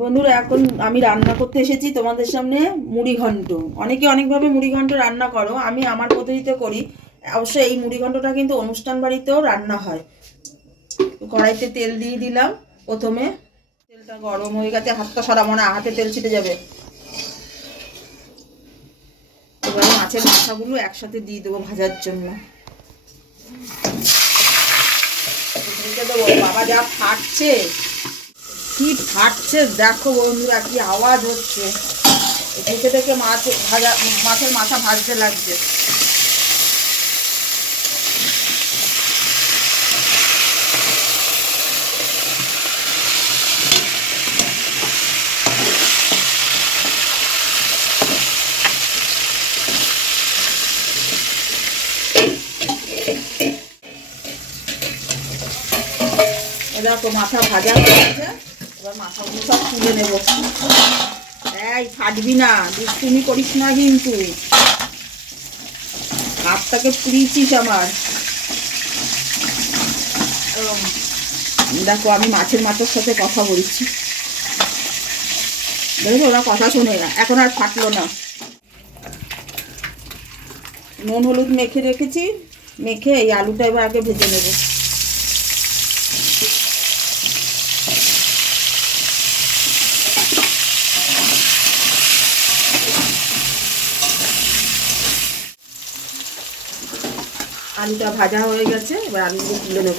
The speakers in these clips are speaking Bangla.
বন্ধুরা, এখন আমি রান্না করতে এসেছি তোমাদের সামনে মুড়ি ঘন্ট। অনেকে অনেকভাবে মুড়ি ঘন্ট রান্না করো, আমি আমার পদ্ধতিতে করি। অবশ্য এই মুড়ি ঘন্টটা কিন্তু অনুষ্ঠান বাড়িতেও রান্না হয়। কড়াইতে তেল দিয়ে দিলাম প্রথমে। তেলটা গরম হয়ে গেছে, হাতটা সরাবো না, হাতে তেল ছিটে যাবে। এবার মাছের মাথাগুলো একসাথে দিয়ে দেবো ভাজার জন্য। বাবা যা ফাটছে, কি ফাটছে দেখো বন্ধুরা, কি আওয়াজ হচ্ছে। থেকে থেকে মাছের মাথা ভাজতে লাগছে। দেখো মাথা ভাজা হয়ে গেছে, এবার মাথাগুলো সব তুলে নেব। এই ফাটবি না, দুষ্টুমি করিস না কিন্তু, হাতটাকে পুড়িয়েছিস আমার। দেখো আমি মাছের মাথার সাথে কথা বলছি, দেখো ওরা কথা শোনে না। এখন আর ফাটলো না। নুন হলুদ মেখে রেখেছি, মেখে এই আলুটা এবার আগে ভেজে নেব। আলুটা ভাজা হয়ে গেছে, এবার আলুগুলো তুলে নেব।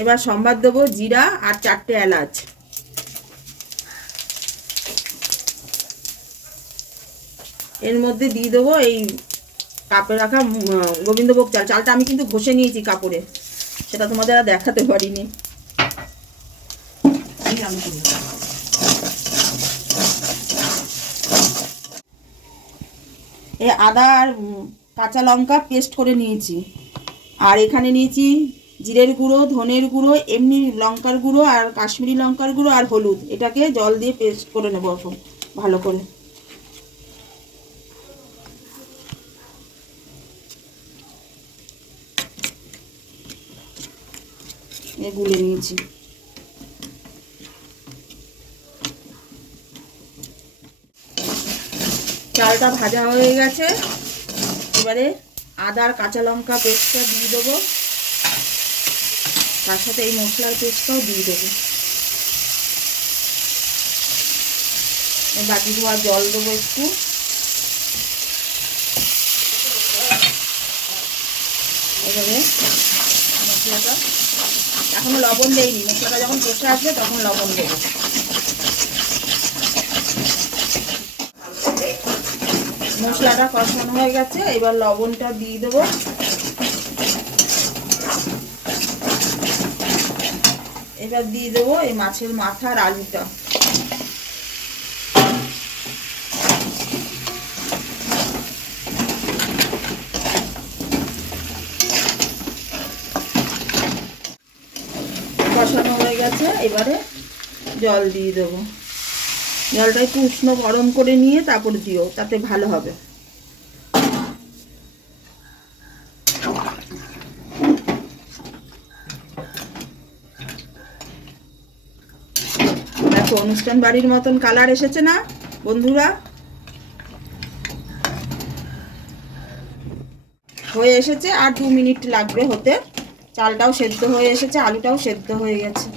এবার সম্বাদ দেবো জিরা আর 4টে এলাচ। এর মধ্যে দিয়ে দেবো এই কাপে রাখা গোবিন্দভোগ চাল। চালটা আমি কিন্তু ঘষে নিয়েছি কাপড়ে, সেটা তোমাদের আর দেখাতে পারিনি। এই আদা আর কাঁচা লঙ্কা পেস্ট করে নিয়েছি, আর এখানে নিয়েছি জিরের গুঁড়ো, ধনের গুঁড়ো, এমনি লঙ্কার গুঁড়ো আর কাশ্মীরি লঙ্কার গুঁড়ো আর হলুদ। এটাকে জল দিয়ে পেস্ট করে নেবো এখন ভালো করে। গুলে নিয়েছি। চালটা ভাজা হয়ে গেছে, এবারে আদা আর কাঁচা লঙ্কা পেস্টটা দিয়ে দেবো, তার সাথে এই মশলার পেস্টটাও দিয়ে দেবো। বাকি ধোয়া জল দেবো একটু। এবারে মশলাটা, এখনো লবণ দেইনি, মশলাটা যখন কষে আসবে তখন লবণ দেবো। মশলাটা কষানো হয়ে গেছে, এবার লবণটা দিয়ে দেবো। এবার দিয়ে দেবো এই মাছের মাথা আর আলুটা। কষানো হয়ে গেছে, এবারে জল দিয়ে দেবো। জলটা একটু উষ্ণ গরম করে নিয়ে তারপর দিও, তাতে ভালো হবে। দেখো অনুষ্ঠান বাড়ির মতন কালার এসেছে না বন্ধুরা? হয়ে এসেছে, আর 2 মিনিট লাগবে হতে। চালটাও সেদ্ধ হয়ে এসেছে, আলুটাও সেদ্ধ হয়ে গেছে।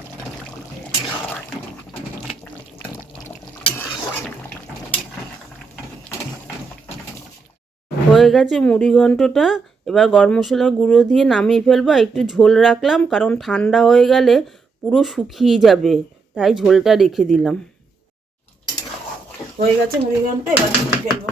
হয়ে গেছে মুড়ি ঘন্টটা। এবার গরম মশলা গুঁড়ো দিয়ে নামিয়ে ফেলবো। একটু ঝোল রাখলাম, কারণ ঠান্ডা হয়ে গেলে পুরো শুকিয়ে যাবে, তাই ঝোলটা রেখে দিলাম। হয়ে গেছে মুড়ি ঘন্ট, এবার নামিয়ে ফেলবো।